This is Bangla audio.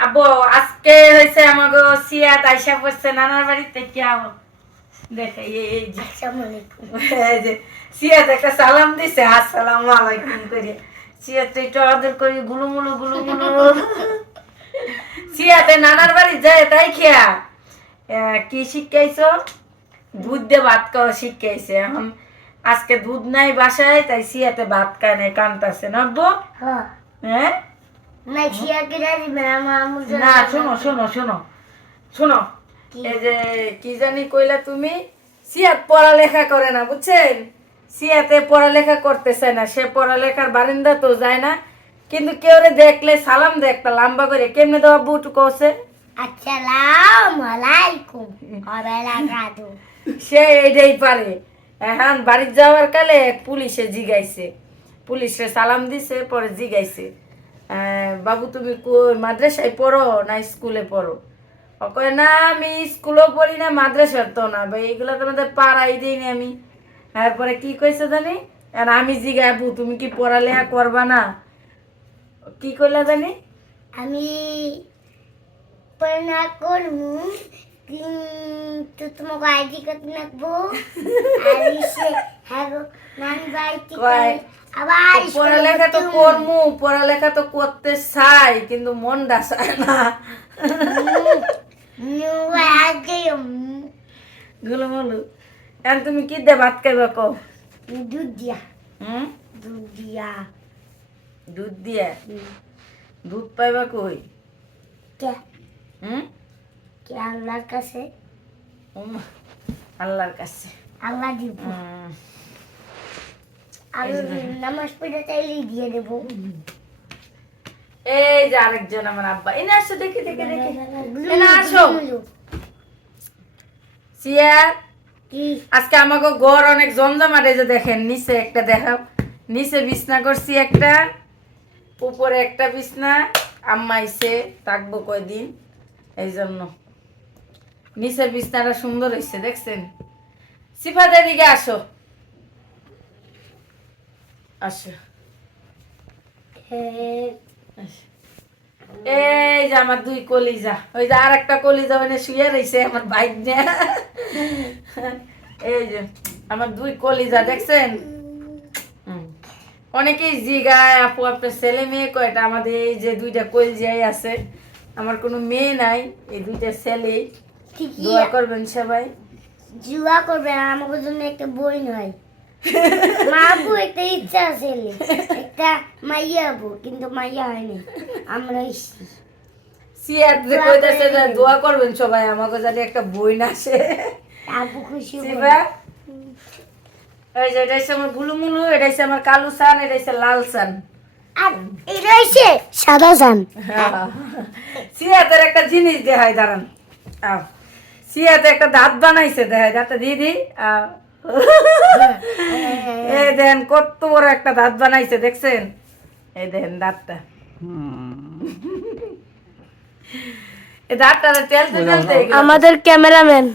আব্বু আজকে হয়েছে আমাকে সিয়াত আইসা পড়ছে নানার বাড়িতে কি দেখে এই- এই যে। সিয়াত একটা সালাম দিছে আসসালামু আলাইকুম করে সিয়াত একটু আদর করি গুলুমুলু গুলুমুলু। সিয়াতে নানার বাড়ি যায় তাই খেয়া। কি শিখাইছ দুধ দিয়ে ভাত খাওয়া শিখাইছে এখন আজকে দুধ নাই বাসায় তাই সিয়াতে ভাত খায় নাই কান্তাছে। না আব্বু হ্যাঁ। হ্যাঁ? না শোনো শোনো শোনো শোনো। এই যে কি জানি কইলা তুমি? সিয়াত পড়ালেখা করে না বুঝছেন? সিয়াতে পড়ালেখা করতেছে না সে পড়ালেখার বারিন্দা তো যায় না। কিন্তু কেউ রে দেখলে সালাম দে একটা লম্বা করে। কেমনে দেওয়া বুটু কৌছে আসসালামু আলাইকুম। সে এটাই পারে। এখন বাড়ির যাওয়ার কালে পুলিশে জিগাইছে। পুলিশে সালাম দিছে পরে জিগাইছে। বাবু তুমি মাদ্রাসায় পড়ো না স্কুলে পড়ো? কয় না আমি স্কুলও পড়ি না মাদ্রাসার তো না। ভাই এগুলো তোমাদের পাড়াই দিইনি আমি। তারপরে কি কইছে জানি? আর আমি জিগাবু তুমি কি পড়ালেখা করবা না? কি কইলা জানি? আমি পড়া কিন্তু তোমাকে আইডি কার্ড আর হ্যাঁ কয়, আবার পড়ালেখা তো করমু পড়ালেখা তো করতে চাই কিন্তু মনটা চায় না। গুলো বলো এখন তুমি কি দে ভাত খাইবা কও? দুধ দিয়া। হুম? দুধ দিয়া। দুধ দিয়ে? দুধ পাইবা কই? কে? হুম? কে? আল্লাহর কাছে। আল্লাহর কাছে। আল্লাহ দিব। হুম, নামাজ পড়ে চাইলে দিয়ে দেবো। এই যে আরেকজন আমার আব্বা। এনে আসো দেখি দেখি দেখি। এনে আসো। সিয়ার আজকে আমাকে ঘর অনেক জমজমাট যে দেখেন নিচে একটা দেখাও নিচে বিছনা করছি একটা উপরে একটা বিছনা। আম্মা আইসে থাকব কয়দিন? এই জন্য। নিচের বিছনাটা সুন্দর হয়েছে দেখছেন? সিফাদের দিকে আসো। আসো। এই যে আমার দুই কলিজা। ওই যে আর একটা কলিজা মানে শুয়ে রয়েছে আমার বাইক নিয়ে এই যে আমার দুই কলিজা দেখছেন। অনেকেই জিগায় আপু আপনার ছেলে মেয়ে কয়টা? আমাদের এই যে দুইটা কলজিয়াই আছে। আমার কোনো মেয়ে নাই এই দুইটা ছেলে দোয়া করবেন সবাই। জুয়া করবে আমাদের জন্য একটা বই নয় মাবু একটা ইচ্ছা আছে একটা মাইয়া কিন্তু মাইয়া হয়নি। আমরা এসছি। সিয়াত যে কইতাছে যে দোয়া করবেন সবাই আমাকে যাতে একটা বই না আসে। আবু খুশি হবে। এই যে এটা আমার গুলুমুলু এটা আমার কালু সান এটা লাল সান। আর এটা হচ্ছে সাদা জান সিয়াতের একটা জিনিস দেখায় দাঁড়ান। সিয়াতে একটা দাঁত বানাইছে দেখায় দাঁতটা দিদি আও এই দেন কত বড় একটা দাঁত বানাইছে দেখছেন? এই দেন দাঁতটা। এই দাঁতটা তেলতে তেলতে আমাদের ক্যামেরাম্যান।